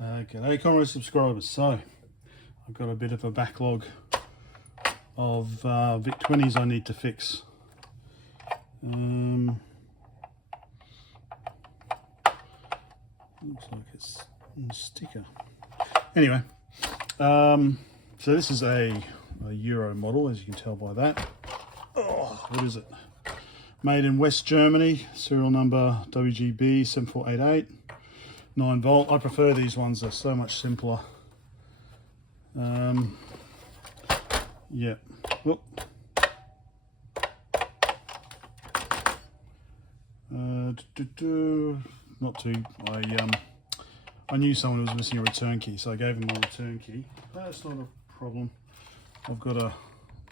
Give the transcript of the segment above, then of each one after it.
G'day comrade subscribers. So I've got a bit of a backlog of VIC-20s I need to fix. Looks like it's a sticker. Anyway, so this is a Euro model, as you can tell by that. Oh, what is it? Made in West Germany, serial number WGB 7488, 9 volt. I prefer these ones, they're so much simpler. Yeah, look. Not too, I knew someone was missing a return key, so I gave him my return key. That's not a problem. I've got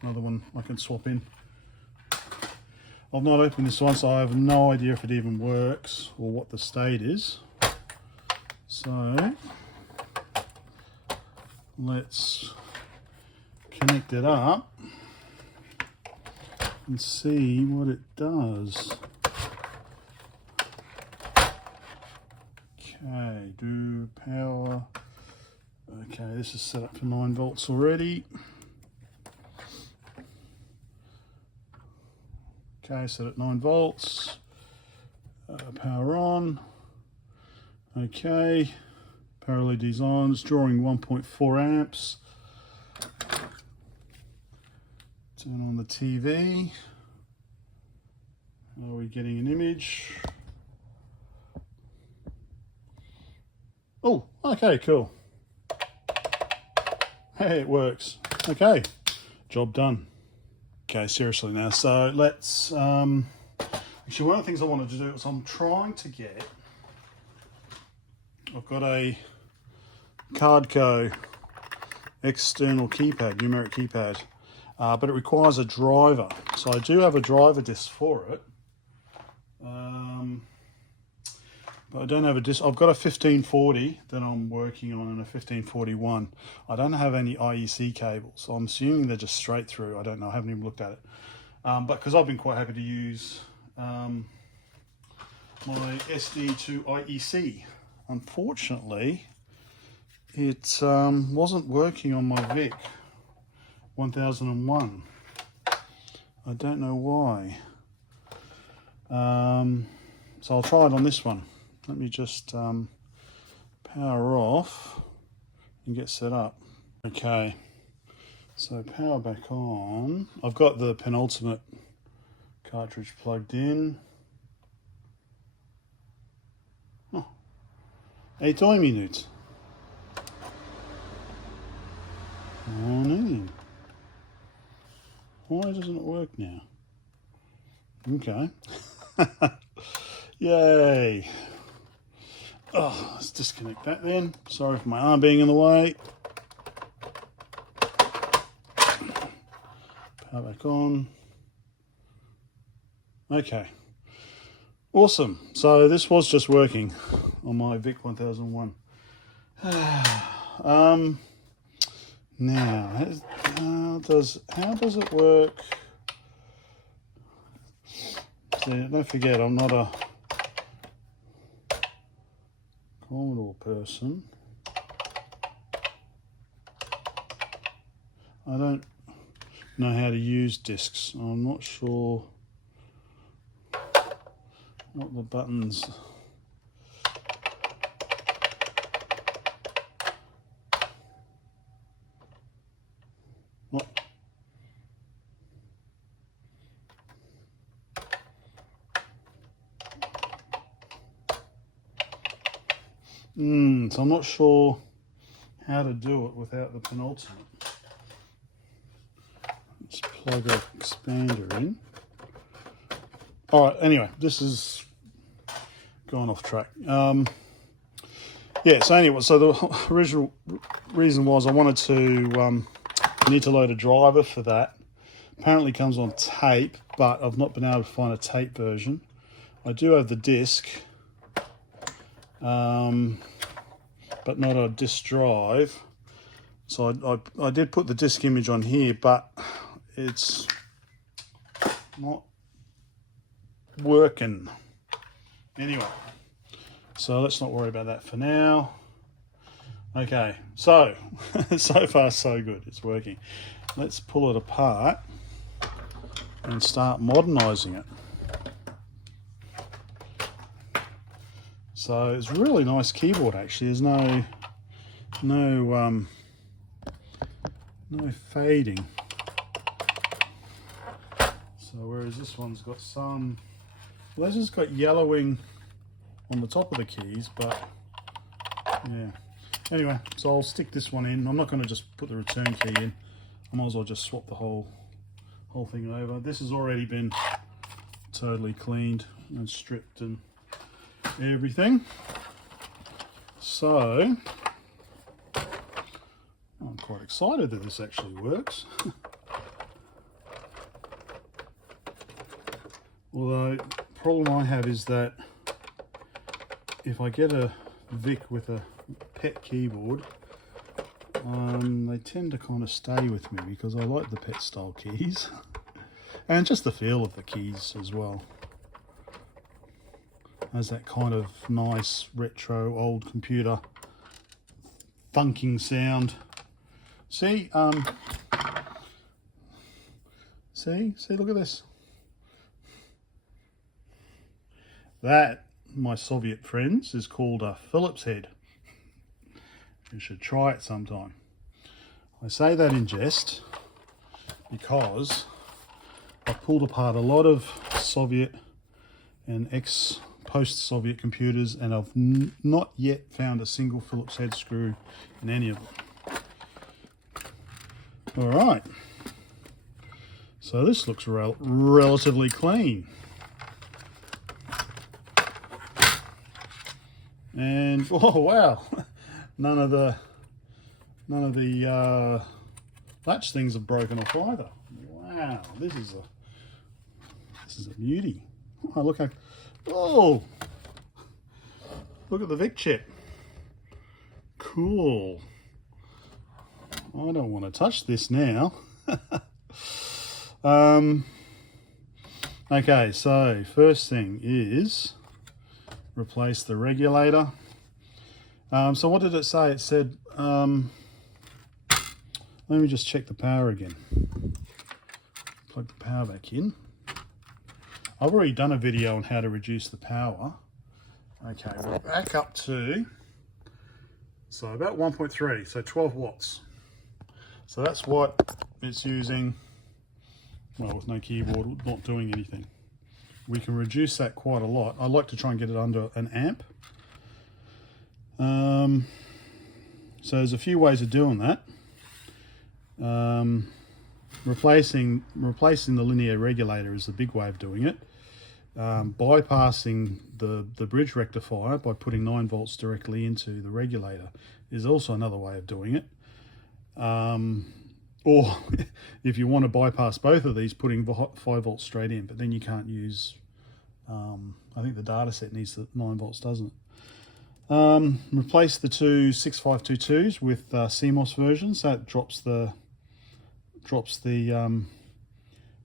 another one I can swap in. I've not opened this one, so I have no idea if it even works or what the state is. So let's connect it up and see what it does. Okay, do power. Okay, this is set up for 9 volts already. Okay, set at 9 volts. Power on. Okay, power LEDs on. It's drawing 1.4 amps. Turn on the TV. Are we getting an image? Oh, okay, cool. Hey, it works. Okay, job done. Okay, seriously now, so let's, actually one of the things I wanted to do is I'm trying to get, I've got a Cardco external keypad, numeric keypad, but it requires a driver. So I do have a driver disc for it, but I don't have a disc. I've got a 1540 that I'm working on and a 1541. I don't have any IEC cables, so I'm assuming they're just straight through. I don't know, I haven't even looked at it. But because I've been quite happy to use my SD to IEC. Unfortunately, it wasn't working on my VIC 1001. I don't know why. So I'll try it on this one. Let me just power off and get set up. Okay, so power back on. I've got the penultimate cartridge plugged in. Oh, 8 minutes. Oh no. Why doesn't it work now? Okay. Yay. Oh, let's disconnect that then. Sorry for my arm being in the way. Power back on. Okay. Awesome. So this was just working on my VIC 1001. Now, how does it work? See, don't forget, I'm not a Commodore person. I don't know how to use discs. I'm not sure what the buttons. What? So I'm not sure how to do it without the penultimate. Let's plug an expander in. All right, anyway, this is gone off track. Yeah, so anyway, so the original reason was I wanted to, need to load a driver for that. Apparently comes on tape, but I've not been able to find a tape version. I do have the disc. But not a disk drive. So I did put the disk image on here, but it's not working. Anyway, so let's not worry about that for now. Okay, so so far so good, it's working. Let's pull it apart and start modernising it. So it's a really nice keyboard actually. There's no fading. So whereas this one's got some, well, this has got yellowing on the top of the keys, but yeah. Anyway, so I'll stick this one in. I'm not going to just put the return key in. I might as well just swap the whole thing over. This has already been totally cleaned and stripped and everything. So I'm quite excited that this actually works. Although the problem I have is that if I get a VIC with a PET keyboard, they tend to kind of stay with me because I like the PET style keys and just the feel of the keys as well. Has that kind of nice retro old computer thunking sound. See, see, look at this. That, my Soviet friends, is called a Phillips head. You should try it sometime. I say that in jest because I've pulled apart a lot of Soviet and post-Soviet computers, and I've not yet found a single Phillips head screw in any of them. All right, so this looks relatively clean. And oh wow, none of the latch things have broken off either. Wow, this is a beauty. Oh, look at the VIC chip. Cool. I don't want to touch this now. Okay, so first thing is replace the regulator. So what did it say? It said, let me just check the power again. Plug the power back in. I've already done a video on how to reduce the power. Okay, we're back up to, so about 1.3, so 12 watts. So that's what it's using, well, with no keyboard, not doing anything. We can reduce that quite a lot. I like to try and get it under an amp. So there's a few ways of doing that. Replacing the linear regulator is a big way of doing it. Bypassing the bridge rectifier by putting 9 volts directly into the regulator is also another way of doing it. Or if you want to bypass both of these, putting 5 volts straight in, but then you can't use, I think the data set needs the 9 volts, doesn't it? Replace the two 6522s with CMOS versions. That drops the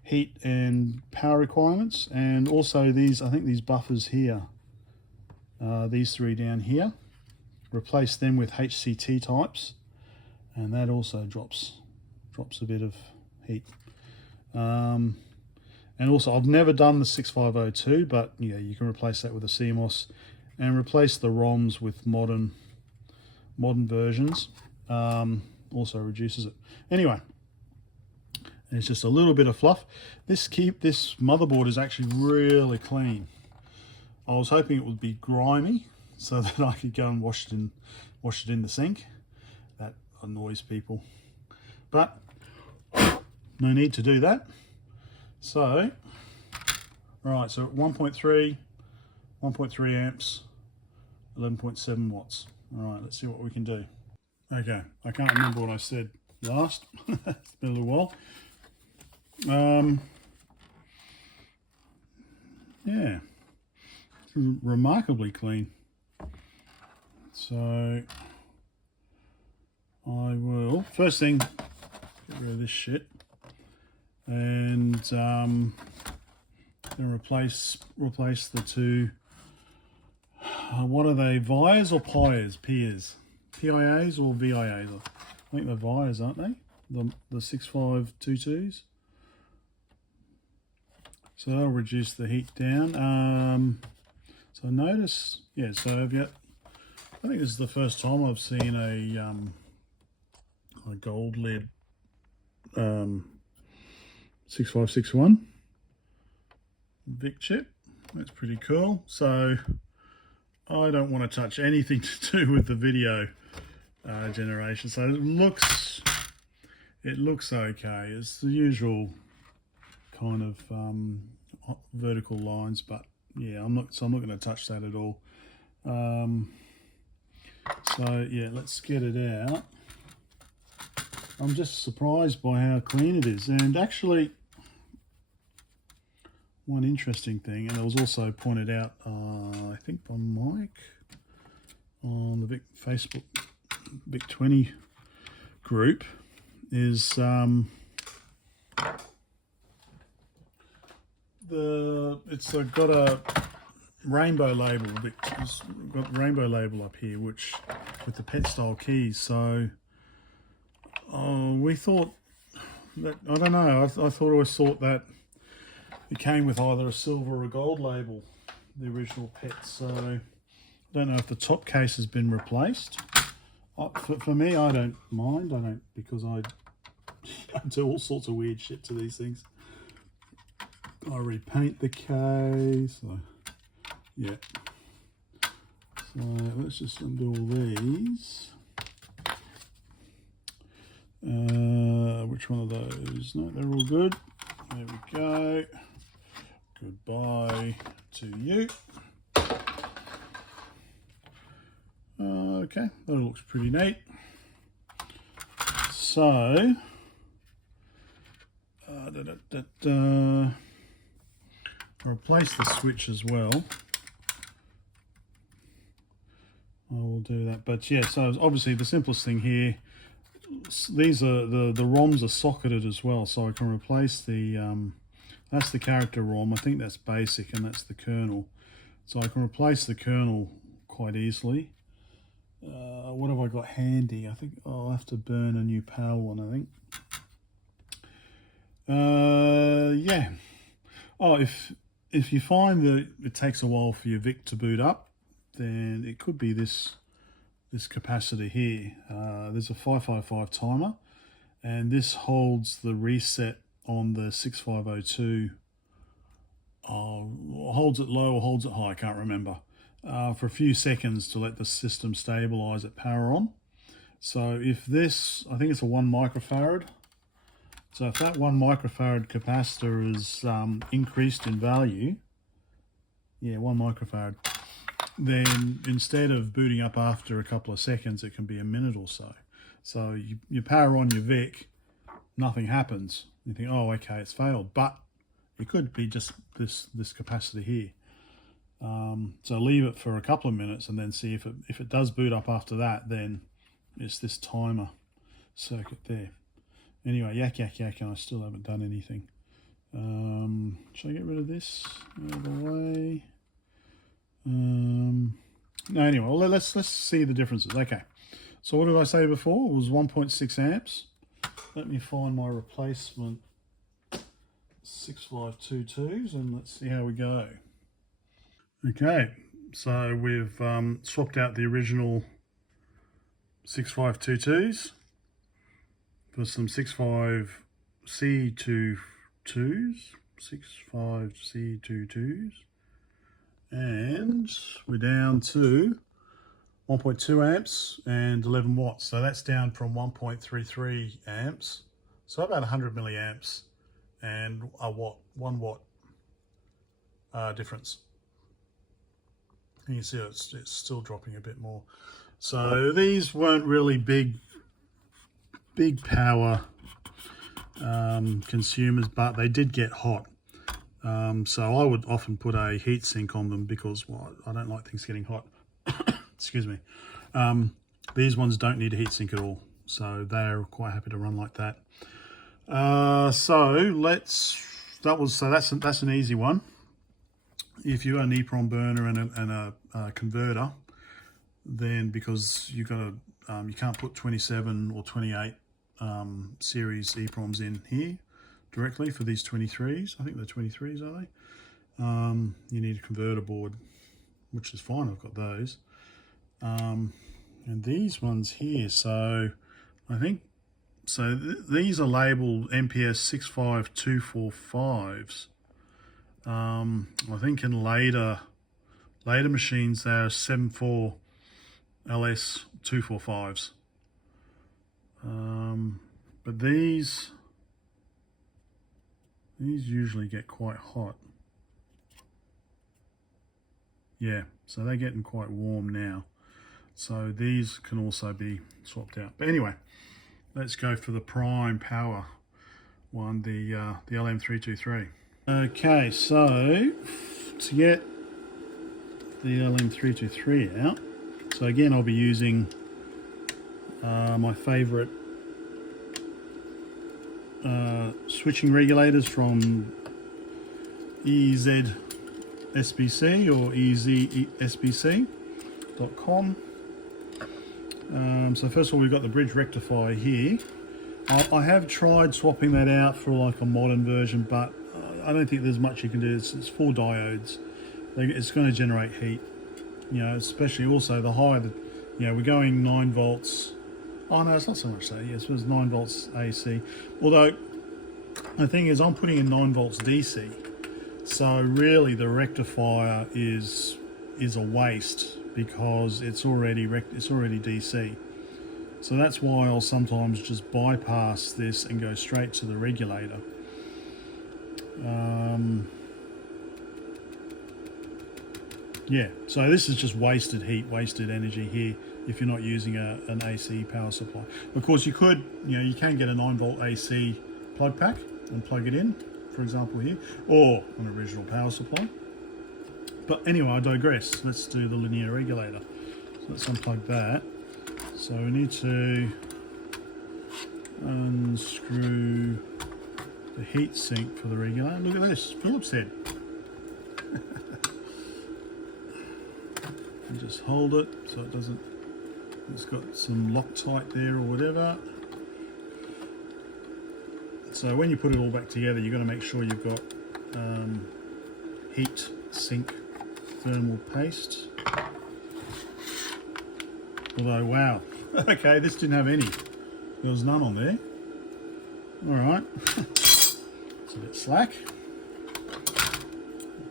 heat and power requirements, and also these, I think these buffers here, these three down here, replace them with HCT types, and that also drops a bit of heat. And also, I've never done the 6502, but yeah, you can replace that with a CMOS, and replace the ROMs with modern versions. Also reduces it. Anyway, it's just a little bit of fluff. This motherboard is actually really clean. I was hoping it would be grimy so that I could go and wash it in the sink. That annoys people, but no need to do that. So, right, so 1.3 amps, 11.7 watts. All right, let's see what we can do. Okay, I can't remember what I said last. It's been a little while. Yeah, remarkably clean. So I will, first thing, get rid of this shit, and then replace the two, what are they, Vias or Pias? PIAs or VIAs? I think they're VIAs, aren't they? The 6522s. So that'll reduce the heat down. So notice, yeah, so I think this is the first time I've seen a gold lead 6561 VIC chip. That's pretty cool. So I don't want to touch anything to do with the video generation. So it looks okay. It's the usual kind of vertical lines, but yeah, I'm not going to touch that at all. So yeah, let's get it out. I'm just surprised by how clean it is, and actually one interesting thing, and it was also pointed out I think by Mike on the Facebook VIC-20 group, is it's got a rainbow label. It's got rainbow label up here, which with the pet style keys. So we thought that, I don't know, I always thought that it came with either a silver or a gold label, the original pet. So I don't know if the top case has been replaced. For me, I don't mind. Because I do all sorts of weird shit to these things. I repaint the case. So yeah. So let's just undo all these. Which one of those? No, they're all good. There we go. Goodbye to you. Okay, that looks pretty neat. So, I'll replace the switch as well. I will do that. But yeah, so obviously the simplest thing here, these are the ROMs are socketed as well, so I can replace the that's the character ROM. I think that's basic, and that's the kernel. So I can replace the kernel quite easily. What have I got handy? I think I'll have to burn a new power one, I think. Yeah. Oh, if you find that it takes a while for your VIC to boot up, then it could be this capacitor here. There's a 555 timer, and this holds the reset on the 6502. Holds it low or holds it high, I can't remember. For a few seconds to let the system stabilize at power on. So if this, I think it's a 1 microfarad. So if that 1 microfarad capacitor is increased in value, yeah, 1 microfarad, then instead of booting up after a couple of seconds, it can be a minute or so. So you power on your VIC, nothing happens. You think, oh, okay, it's failed. But it could be just this capacitor here. So leave it for a couple of minutes and then see if it does boot up after that, then it's this timer circuit there. Anyway, yak, and I still haven't done anything. Should I get rid of this out of the way? No, anyway, well, let's see the differences. Okay, so what did I say before? It was 1.6 amps. Let me find my replacement 6522s and let's see how we go. Okay, so we've swapped out the original 6522s for some 65C22s, and we're down to 1.2 amps and 11 watts. So that's down from 1.33 amps, so about 100 milliamps and a watt, 1 watt difference. You can see it's still dropping a bit more. So these weren't really big power consumers, but they did get hot. So I would often put a heat sink on them because, well, I don't like things getting hot. Excuse me. These ones don't need a heat sink at all, so they're quite happy to run like that. So that's an easy one. If you've got an EEPROM burner and a converter, then because you've got to you can't put 27 or 28 series EPROMs in here directly for these 23s. I think they're 23s, are they? You need a converter board, which is fine. I've got those. And these ones here, so I think, so these are labeled MPS 65245s. I think in later machines they're 74 LS 245s. But these usually get quite hot. Yeah, so they're getting quite warm now. So these can also be swapped out. But anyway, let's go for the prime power one, the LM323. Okay, so to get the LM323 out, so again I'll be using my favourite switching regulators from EZSBC or EZSBC.com. So first of all, we've got the bridge rectifier here. I have tried swapping that out for like a modern version, but I don't think there's much you can do. It's 4 diodes. It's going to generate heat, you know, especially also the higher the, you know, we're going 9 volts. Oh no, it's not so much so. Yes, it was 9 volts AC. Although the thing is, I'm putting in 9 volts DC, so really the rectifier is a waste because it's already DC. So that's why I'll sometimes just bypass this and go straight to the regulator. Yeah, so this is just wasted heat, wasted energy here if you're not using an AC power supply. Of course, you could, you know, you can get a 9 volt AC plug pack and plug it in, for example here, or an original power supply. But anyway, I digress. Let's do the linear regulator. So let's unplug that. So we need to unscrew the heat sink for the regulator. Look at this, Phillips head. And just hold it so it doesn't, it's got some Loctite there or whatever. So when you put it all back together, you've got to make sure you've got heat sink thermal paste. Although, wow, okay, this didn't have any. There was none on there. All right, it's a bit slack.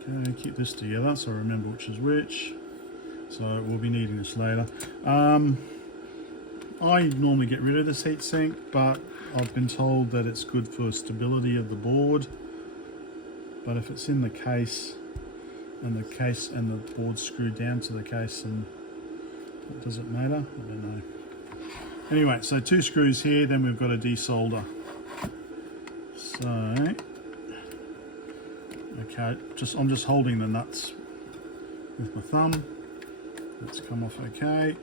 Okay, keep this together so I remember which is which. So we'll be needing this later. I normally get rid of this heat sink, but I've been told that it's good for stability of the board. But if it's in the case and the board's screwed down to the case, and does it matter? I don't know. Anyway, so 2 screws here, then we've got to desolder. So, okay, I'm just holding the nuts with my thumb. Let's come off okay.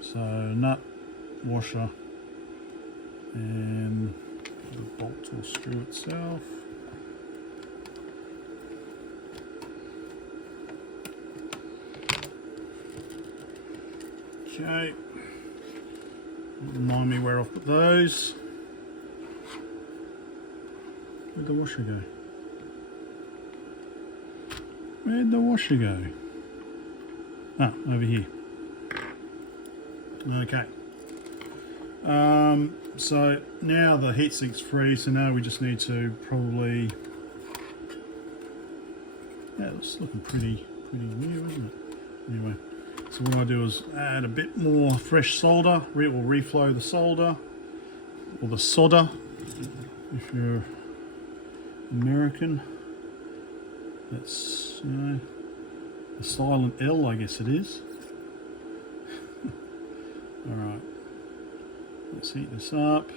So nut, washer, and the bolt or screw itself. Okay, remind me where I've put those. Where'd the washer go? Where'd the washer go? Ah, over here. Okay. So now the heatsink's free, so now we just need to probably, yeah, it's looking pretty new, isn't it? Anyway, so what I do is add a bit more fresh solder. We'll reflow the solder, or the solder, if you're American. That's, you know, a silent L, I guess it is. Alright, let's heat this up.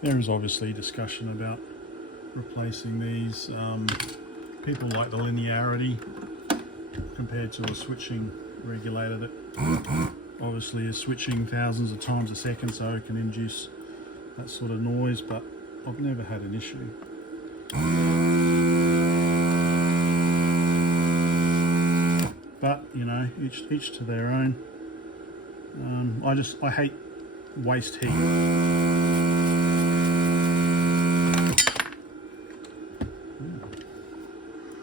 There is obviously discussion about replacing these. People like the linearity compared to a switching regulator that obviously is switching thousands of times a second, so it can induce that sort of noise, but I've never had an issue. But you know, each to their own. I hate waste heat.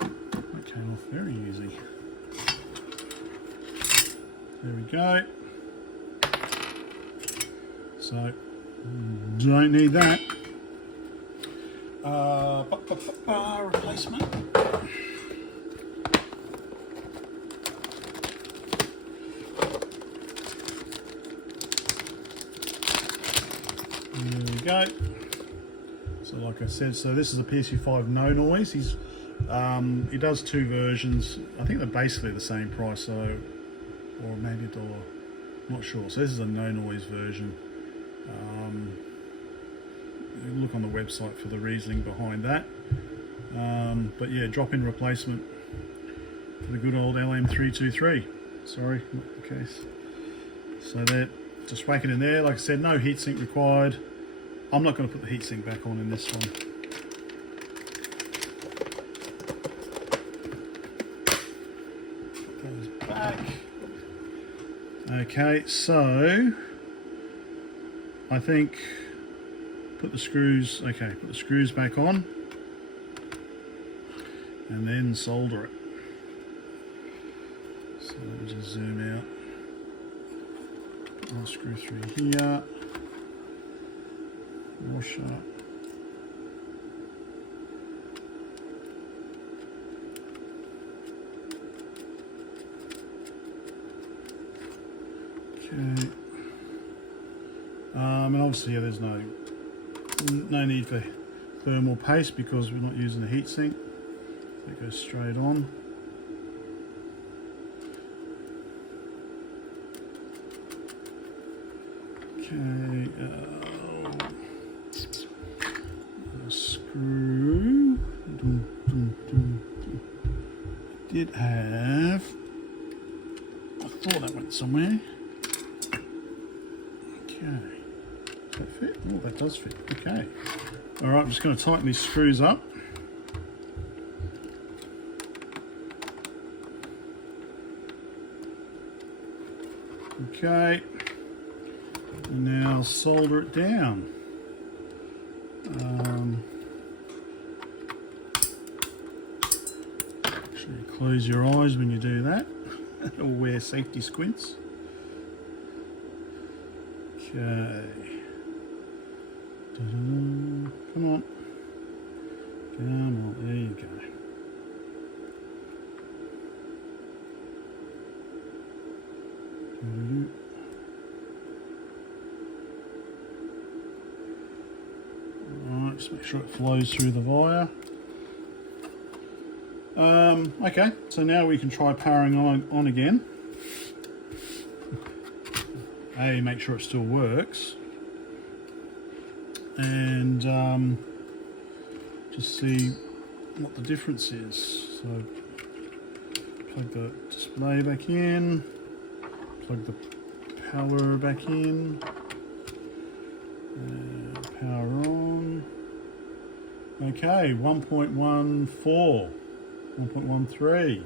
That came off very easy. There we go. So don't need that. Replacement. There we go. So like I said, so this is a PSU5 no noise. He does two versions. I think they're basically the same price, so, or maybe $1, not sure. So this is a no noise version. Look on the website for the reasoning behind that. But yeah, drop-in replacement for the good old LM323. Sorry, not the case. So that, just whack it in there. Like I said, no heatsink required. I'm not going to put the heatsink back on in this one. Goes back. Okay, so I think put the screws back on and then solder it. So let me just zoom out. I'll screw through here. More sharp. Okay. And obviously, yeah, there's no need for thermal paste because we're not using the heatsink. So it goes straight on. Okay, a screw. I did have. I thought that went somewhere. Okay. Does that fit? Oh, that does fit. Okay. All right, I'm just going to tighten these screws up. Okay. And now solder it down. Actually, close your eyes when you do that, or wear safety squints. Okay. Come on. Come on, there you go. Alright, just make sure it flows through the wire. Okay, so now we can try powering on again. Make sure it still works. And just see what the difference is. So plug the display back in, plug the power back in, power on. Okay, 1.14, 1.13.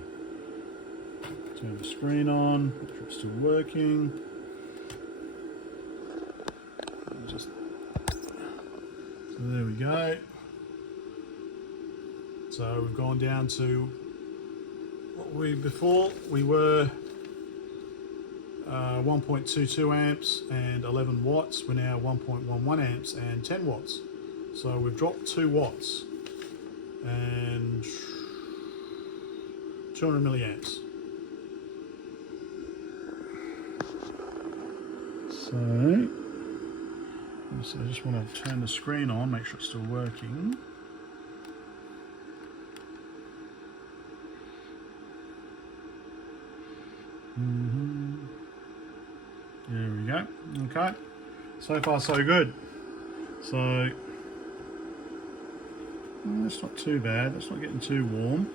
Turn the screen on, make sure it's still working. So there we go. So we've gone down to what before we were 1.22 amps and 11 watts. We're now 1.11 amps and 10 watts. So we've dropped 2 watts and 200 milliamps. So I just want to turn the screen on, make sure it's still working. There we go. Okay. So far so good. So that's not too bad. That's not getting too warm.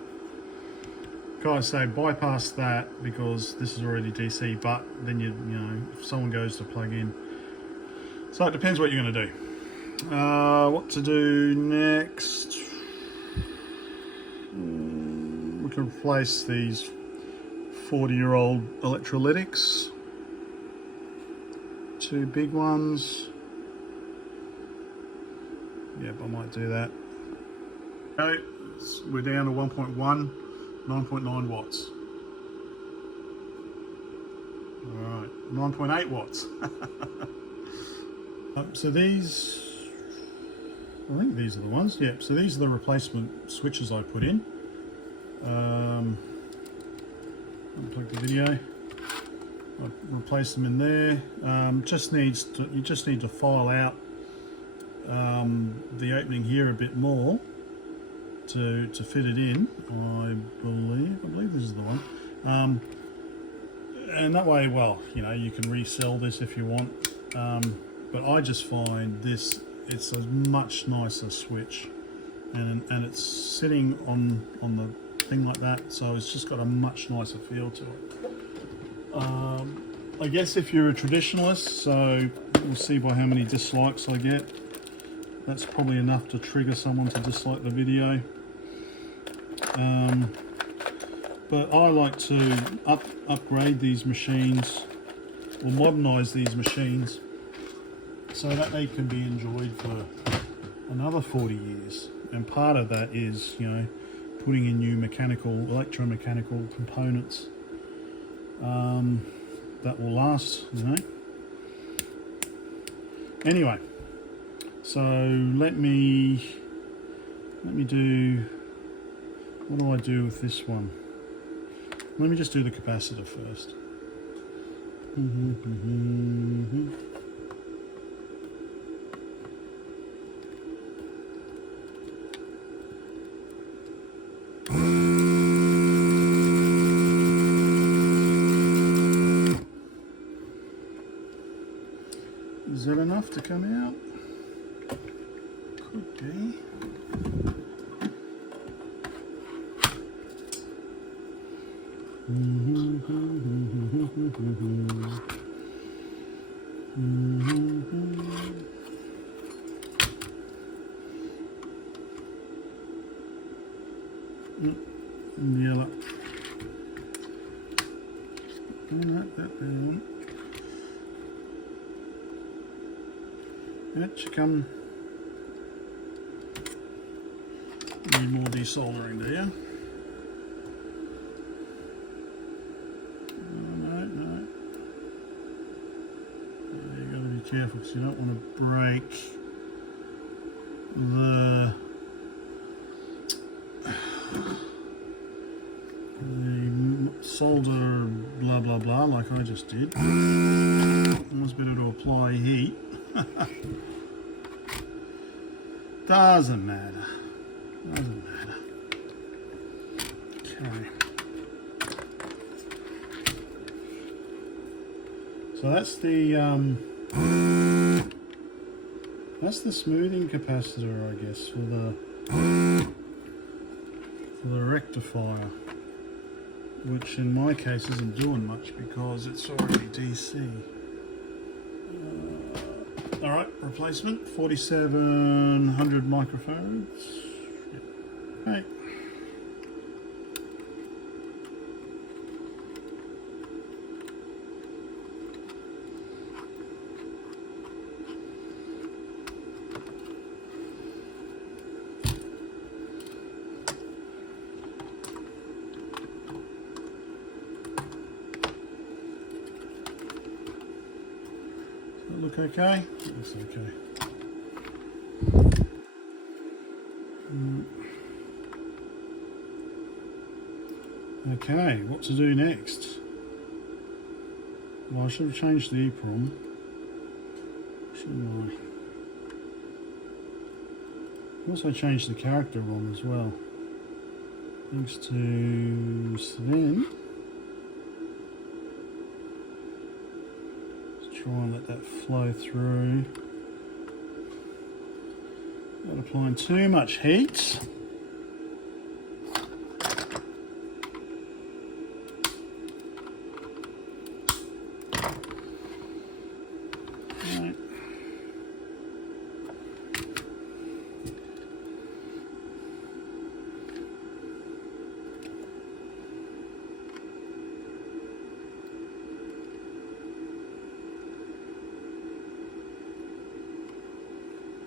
Guys say bypass that because this is already DC, but then you know if someone goes to plug in. So it depends what you're going to do. What to do next? We can replace these 40-year-old electrolytics. 2 big ones. Yep, I might do that. Okay, we're down to 1.1, 9.9 watts. Alright, 9.8 watts. So these, I think these are the ones, yep, so these are the replacement switches I put in. Unplug the video. I replaced them in there. You just need to file out the opening here a bit more to fit it in. I believe this is the one. And that way, well, you know, you can resell this if you want. But I just find this, it's a much nicer switch, and it's sitting on the thing like that, so it's just got a much nicer feel to it. I guess if you're a traditionalist, so we'll see by how many dislikes I get, that's probably enough to trigger someone to dislike the video. But I like to upgrade these machines, or modernise these machines, so that they can be enjoyed for another 40 years. And part of that is, you know, putting in new electromechanical components that will last, you know. Anyway, so let me do, what do I do with this one? Let me just do the capacitor first. Is that enough to come out? Could be. Yellow. That down. That should come. Need more desoldering, do you? No. You got to be careful because you don't want to break the solder blah blah blah like I just did. Almost better to apply heat. Doesn't matter. Okay. So that's the smoothing capacitor, I guess, for the rectifier, which in my case isn't doing much because it's already DC. Alright, replacement, 4700 microfarads. Okay. Look okay? Looks okay. Okay, what to do next? Well, I should have changed the EEPROM, shouldn't I? Also changed the character ROM as well. Thanks to Sven. Try and let that flow through. Not applying too much heat. Right.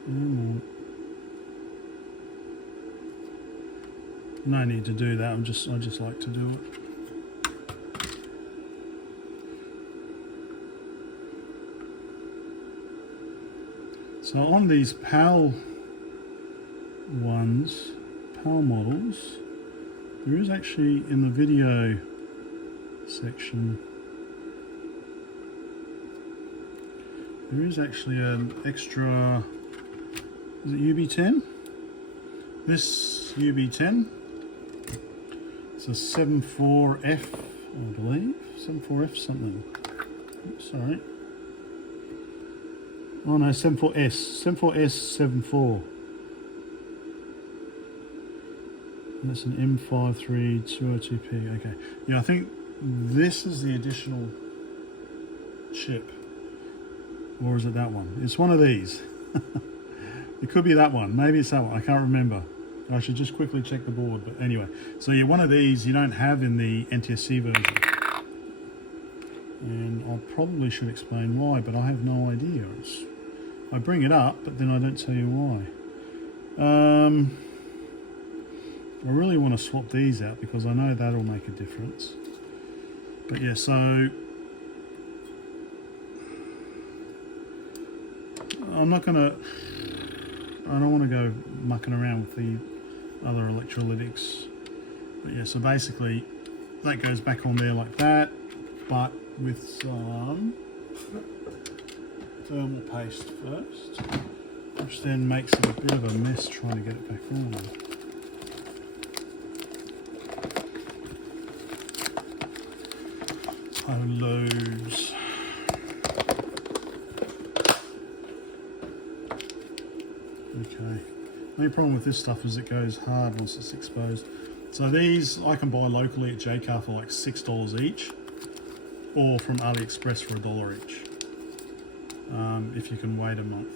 Come on. No need to do that. I just like to do it. So on these PAL ones, PAL models, there is actually in the video section, there is actually an extra, is it UB10? This UB10, it's a 74F, I believe, 74F something. Oops, sorry. Oh no, 74S, 74S74. And that's an M53202P, okay. Yeah, I think this is the additional chip. Or is it that one? It's one of these. It could be that one, maybe it's that one, I can't remember. I should just quickly check the board, but anyway. So yeah, one of these you don't have in the NTSC version. And I probably should explain why, but I have no idea. I bring it up, but then I don't tell you why. I really want to swap these out because I know that'll make a difference. But yeah, so I'm not gonna, I don't want to go mucking around with the other electrolytics. But yeah, so basically that goes back on there like that, but with some thermal paste first, which then makes it a bit of a mess trying to get it back on. So loads. Okay. The only problem with this stuff is it goes hard once it's exposed. So these I can buy locally at JCar for like $6 each, or from AliExpress for $1 each. If you can wait a month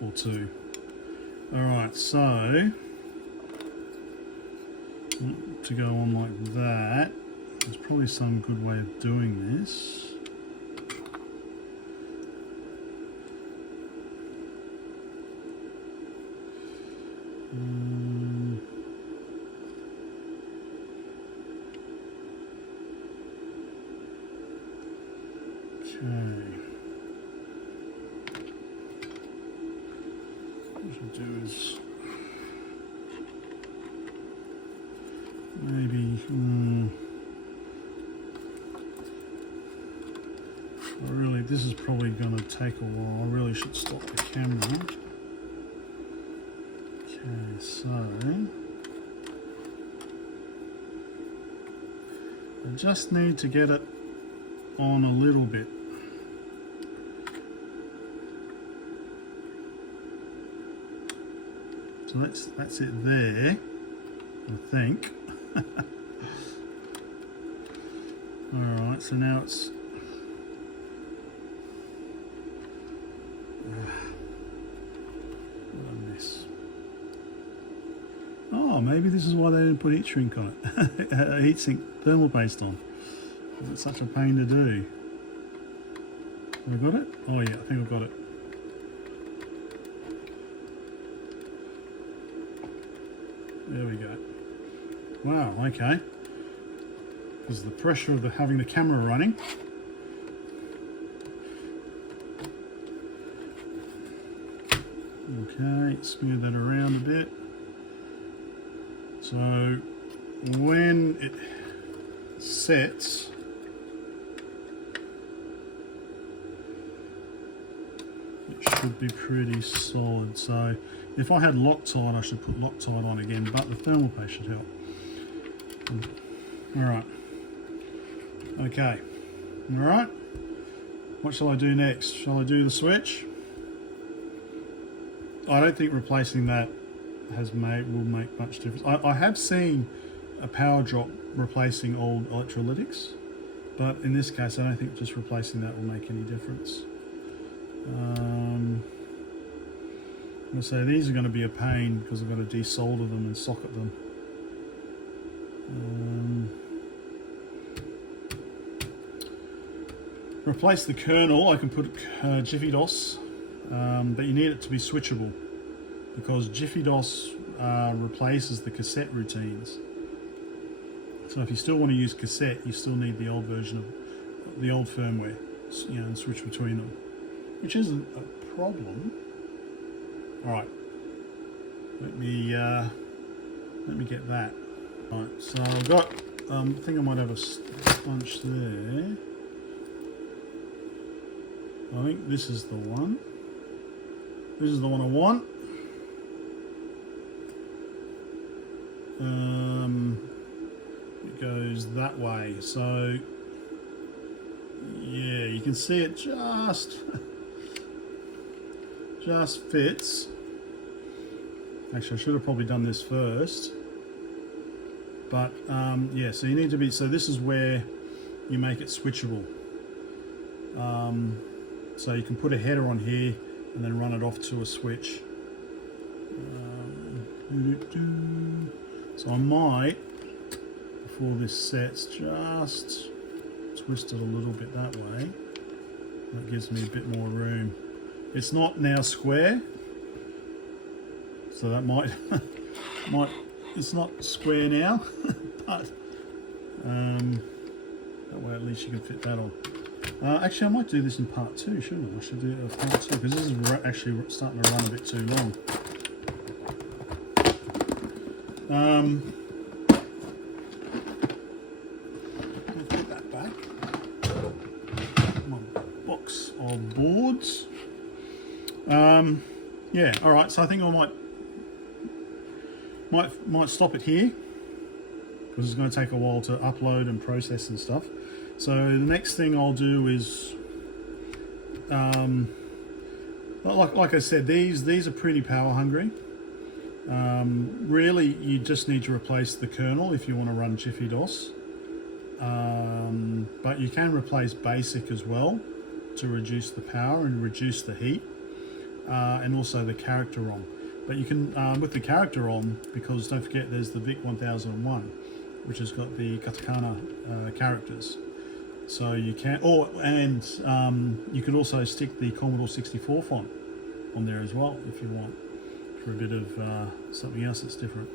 or two. Alright, so to go on like that, there's probably some good way of doing this. Maybe really this is probably going to take a while. I really should stop the camera. Okay, so I just need to get it on a little bit. So that's it there, I think. Alright, so now it's what a mess. Oh, maybe this is why they didn't put heat shrink on it. Heat sink thermal paste on. Because it's such a pain to do. Have I got it? Oh yeah, I think I've got it. There we go. Wow, okay. Because the pressure of having the camera running. Okay, smear that around a bit. So when it sets, it should be pretty solid. So if I had Loctite, I should put Loctite on again, but the thermal paste should help. Alright. Okay. Alright. What shall I do next? Shall I do the switch? I don't think replacing that will make much difference. I have seen a power drop replacing old electrolytics, but in this case I don't think just replacing that will make any difference. I'm going to say these are going to be a pain because I've got to desolder them and socket them. Replace the kernel. I can put Jiffy DOS but you need it to be switchable because Jiffy DOS replaces the cassette routines. So if you still want to use cassette, you still need the old version of the old firmware, you know, and switch between them, which isn't a problem. All right, let me get that. All right, so I've got. I think I might have a bunch there. I think this is the one. This is the one I want. It goes that way. So yeah, you can see it just fits. Actually, I should have probably done this first. But yeah, so you need to be. So this is where you make it switchable. So you can put a header on here and then run it off to a switch. So I might, before this sets, just twist it a little bit that way. That gives me a bit more room. It's not now square, so that might, it's not square now, but that way at least you can fit that on. Actually, I might do this in part 2, shouldn't I? I should do it in part 2 because this is actually starting to run a bit too long. Let's put that back. My box of boards. Yeah, all right. So I think I might stop it here because it's going to take a while to upload and process and stuff. So the next thing I'll do is, like I said, these are pretty power hungry. Really, you just need to replace the kernel if you want to run Jiffy DOS. But you can replace BASIC as well to reduce the power and reduce the heat, and also the character ROM. But you can, with the character ROM, because don't forget there's the VIC-2001, which has got the katakana characters. So you can, you could also stick the Commodore 64 font on there as well if you want, for a bit of something else that's different.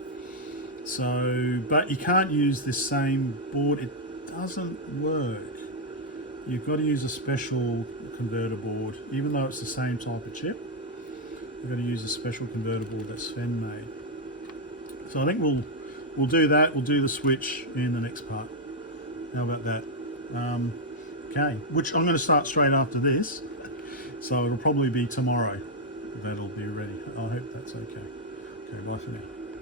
So, but you can't use this same board, it doesn't work. You've got to use a special converter board, even though it's the same type of chip. You've got to use a special converter board that Sven made. So I think we'll do that, we'll do the switch in the next part. How about that? Okay, which I'm going to start straight after this, so it'll probably be tomorrow that'll be ready. I hope that's okay. Okay, bye for now.